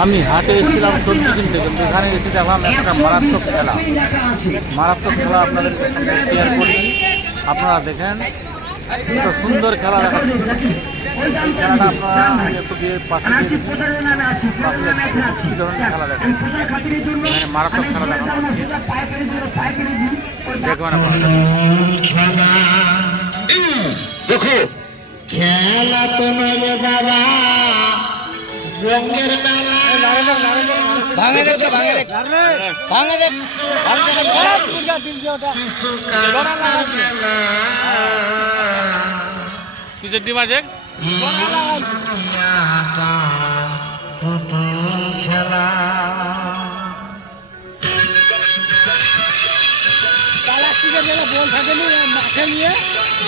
আমি হাটে এসেছিলাম সবজি কিনতে, কিন্তু এখানে এসে দেখলাম একটা মারাত্মক খেলা। আপনাদের সঙ্গে শেয়ার করছি। আপনারা দেখেন কত সুন্দর খেলা দেখাচ্ছে। এই খেলাটা আপনারা আমি একটু পাশে কী ধরনের খেলা দেখেন, এখানে মারাত্মক খেলা দেখানো হচ্ছে। দেখবেন আপনারা। দেখো খেলা তো নয় বাবা, রঙের মেলা। ভাঙে দেখ, ভাঙে দেখ, ভাঙে দেখ, কিসের ডিম আছে? খেলা বল থাকে মাঠে নিয়ে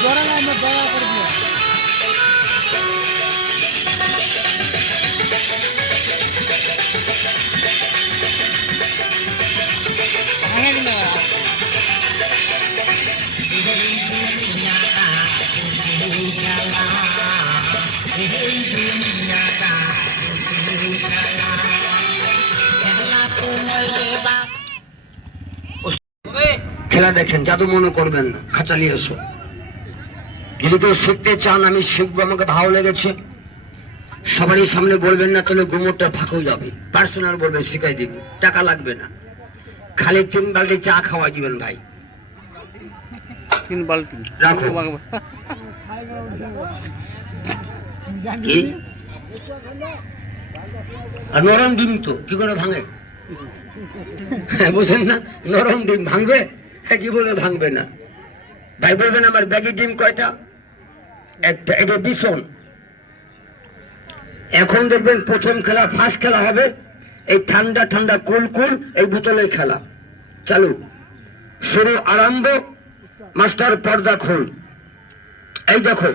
জোড়া আমরা দয়া করে দিয়ে খেলা দেখেন, জাদু মনে করবেন না, খাঁচালি এসো। যদি কেউ শিখতে চান আমি শিখবো, আমাকে ভালো লেগেছে, সবারই সামনে বলবেন না, তাহলে গুমরটা ফাঁকেও যাবে। পার্সোনাল বলবে, শিখাই দিবি, টাকা লাগবে না, খালি 3 বালতি চা খাওয়া দিবেন ভাই। 3 বালতি রাখো। কি আর নরম ডিম তো কি করে ভাঙে? বুঝেন না, নরম ডিম ভাঙবে? কি বলে ভাঙবে না ভাই? বলবেন আমার ব্যাগি ডিম কয়টা? একটা। এটা বিছন। এখন দেখবেন প্রথম খেলা, ফার্স্ট খেলা হবে এই ঠান্ডা ঠান্ডা কুল কুল এই বোতলে খেলা। চালু, শুরু, আরম্ভ। মাস্টার পর্দা খোল। এই দেখো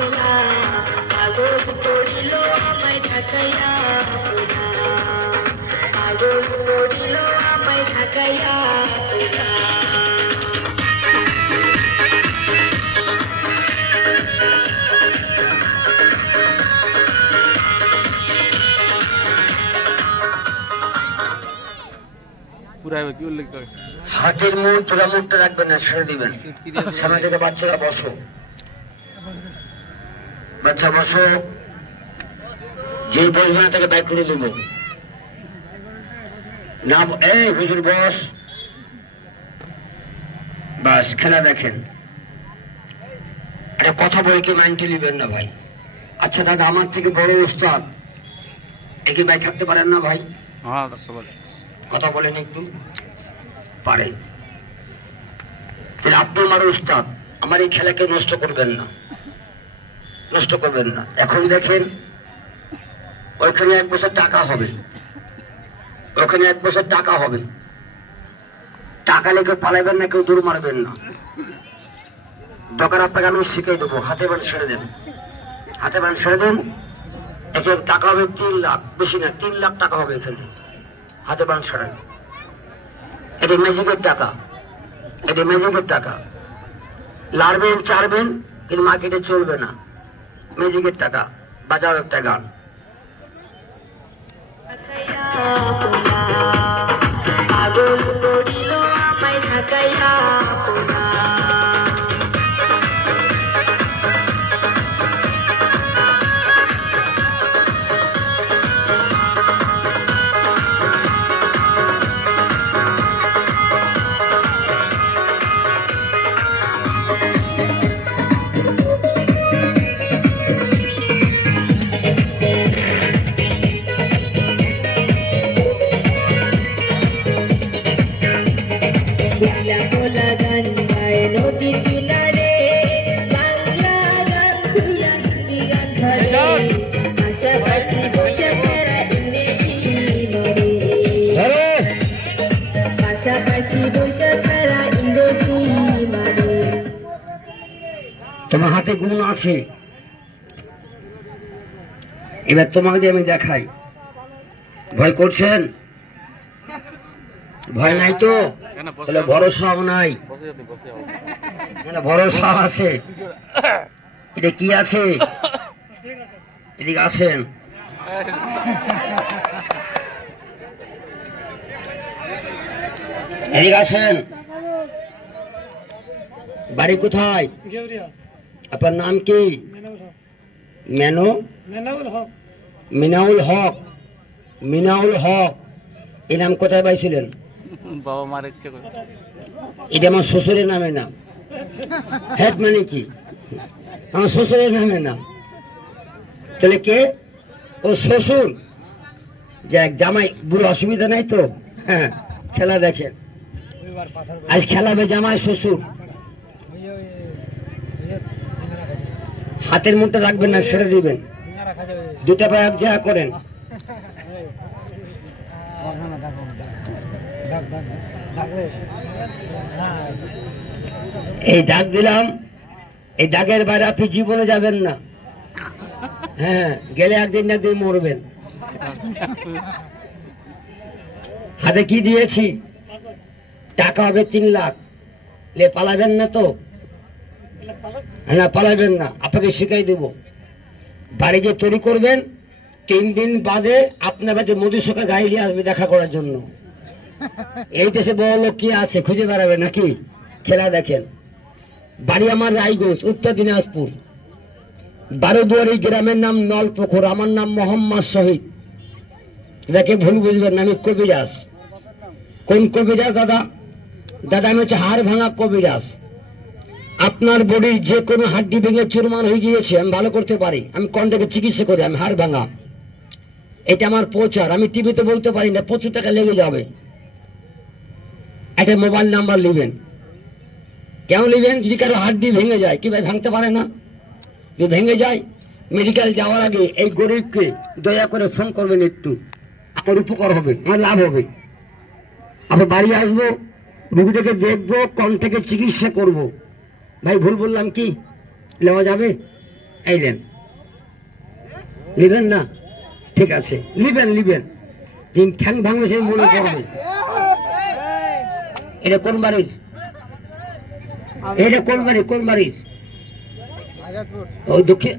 খোলা পাগল করিল আমায় ঢাকাইয়া খোলা পাগল করিল আমায় ঢাকাইয়া খোলা পুরাই কি উল্লেখ করে হাতের মুখ চোরা মুখটা রাখবেন না, ছেড়ে দিবেন। সামনে থেকে বাচ্চারা বসো, বাচ্চা বসো, যে বসবে না তাকে ব্যাগ করে দেবো না। এই হুজুর বস, বাস খেলা দেখেন। একটা কথা বলে কি মাইন্ডে নিবেন না ভাই। আচ্ছা দাদা, আমার থেকে বড় উস্তাদ একই ভাই থাকতে পারেন না ভাই? হ্যাঁ ডাক্তার বলে কথা বলেন একটু, পারেন? তাহলে আপনি আমার উস্তাদ, আমার এই খেলাকে নষ্ট করবেন না, নষ্ট করবেন না। এখন দেখেন, ওইখানে 1 বছর টাকা হবে, ওখানে 1 বছর টাকা হবে। টাকা লেগে পালাবেন না, কেউ দূর মারবেন না। দরকার আপনাকে আমি শিখিয়ে দেবো। হাতে বান ছেড়ে দেন, হাতে বান ছেড়ে দেন। এখানে টাকা হবে 3 লাখ, বেশি না, 3 লাখ টাকা হবে এখানে। হাতে বান ছেড়েন। এটা ম্যাজিকের টাকা, এটা ম্যাজিকের টাকা। লাড়বেন চাড়বেন কিন্তু মার্কেটে চলবে না। ম্যাজিকের টাকা, বাজার একটা গান। পাগল করিল আমায় ঢাকাইয়া খোলা খোলা গান গায় নদীর কিনারে, বাংলা গান তুইয়া হিন্দি গান ধরে, পাশাপাশি বসে ফেরা ইংরেজি মারে, পাশাপাশি বসে ফেরা ইংরেজি মারে। তোমার হাতে গুণ আছে, এবার তোমাকে দিয়ে আমি দেখাই। ভয় করছেন? ভয় নাই তো? কেন তাহলে ভরসাও নাই। বসে যেতে বসে যাবো না, ভরসা আছে। এটা কি আছে? এদিকে আসেন। এদিকে আসেন। বাড়ি কোথায়? আপনার নাম কি? মেনো? মিনাউল হক। মিনাউল হক, এই নাম কোথায় পাইছিলেন? বাবা মার ইচ্ছে করে এটা আমার শ্বশুরের নামে নাম। হেড মানে কি? আমার শ্বশুরের নামে নাম। তাহলে কে? ও শ্বশুর। যাক, জামাই বুড়ো, অসুবিধা নাই তো? হ্যাঁ, খেলা দেখেন। আজ খেলাবে জামাই শ্বশুর। হাতের মুঠটা রাখবেন না, ছেড়ে দিবেন। 2টা পায়ে এক জায়গা করেন। এই দাগ দিলাম, এই দাগের বাইরে আপনি জীবনে যাবেন না। হ্যাঁ, গেলে একদিন না একদিন মরবেন। হাতে কি দিয়েছি? টাকা হবে 3 লাখ। লে পালাবেন না তো? না, পালাবেন না। আপনাকে শিখাই দেব। বাড়ি যে তৈরি করবেন, 3 দিন বাদে আপনার বাড়িতে মধুসূকা গাড়ি নিয়ে আসবে দেখা করার জন্য। এই দেশে বড় লোক কি আছে খুঁজে বেড়াবে নাকি? খেলা দেখেন। বাড়ি আমার রায়গঞ্জ, উত্তর দিনাজপুর। 12 দুয়ারি গ্রামের নাম নলপুকুর। আমার নাম মোহাম্মদ শহীদ। এটাকে ভুল বুঝবেন না, আমি কবিরাজ। কোন কবিরাজ দাদা? দাদা আমি হচ্ছে হাড় ভাঙা কবিরাজ। আপনার বডির যে কোনো হাড্ডি ভেঙে চুরমার হয়ে গিয়েছে আমি ভালো করতে পারি। আমি কন্টাকে চিকিৎসা করি, আমি হাড় ভাঙা। এটা আমার প্রচার। আমি টিভিতে বলতে পারি না, প্রচুর টাকা লেগে যাবে। একটা মোবাইল নাম্বার নেবেন। কেন নেবেন? যদি কারো হাড্ডি ভেঙে যায়, কি ভাই ভাঙতে পারে না? যদি ভেঙে যায়, মেডিকেল যাওয়ার আগে এই গরিবকে দয়া করে ফোন করবেন একটু। আমার উপকার হবে, আমার লাভ হবে। আবার বাড়ি আসবো, রুগীটাকে দেখবো, কম থেকে চিকিৎসা করব। ভাই ভুল বললাম কি? নেওয়া যাবে? এইলেন, নিবেন না? ঠিক আছে, নিবেন। দিন ঠ্যাং ভাঙবে সেই মনে করবে। এটা কোন বাড়ির? এটা কোন বাড়ির? ওই দক্ষিণ।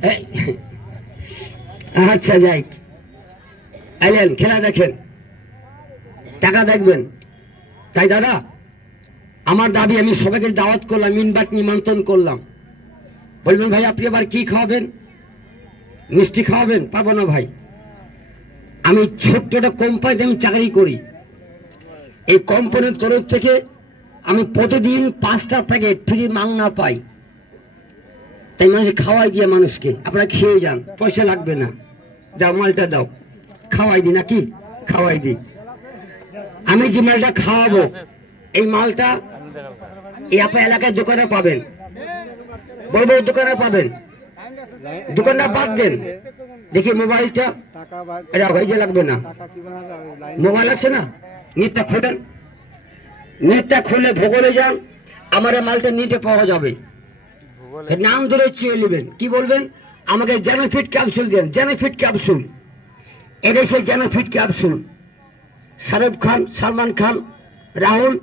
আচ্ছা যাই, আইলেন, খেলা দেখেন, টাকা দেখবেন। তাই দাদা, আমার দাবি, আমি সবাইকে দাওয়াত করলাম, মিনবাট নিমন্ত্রণ করলাম। বলবেন ভাই আপনি আবার কি খাওয়াবেন? মিষ্টি খাওয়াবেন? পাবো না ভাই। আমি ছোট্ট একটা কোম্পানিতে আমি চাকরি করি। এই কোম্পানির তরফ থেকে আমি প্রতিদিন 5টা প্যাকেট ফ্রি মাংনা পাই। তাই মানুষ খাওয়াই দিয়ে মানুষকে, আপনারা খেয়ে যান, পয়সা লাগবে না। দাও মালটা দাও, খাওয়াই দিই নাকি? খাওয়াই দিই। আমি যে মালটা খাওয়াবো, এই মালটা এই আপনার এলাকার দোকানে পাবেন, বড় বড় দোকানে পাবেন। দোকানটা বাদ দেন, দেখি মোবাইলটা, এটা হয়ে লাগবে না। মোবাইল আছে না? নেটটা খোলেন, নেটটা খুলে ভূগোলে যান, আমার এই মালটা নেটে পাওয়া যাবে। নাম ধরে চেয়ে নেবেন, কি বলবেন? আমাকে জেনোফিট ক্যাপসুল দেন, জেনোফিট ক্যাপসুল। এটা সেই জেনোফিট ক্যাপসুল। শাহরুখ খান, সালমান খান, রাহুল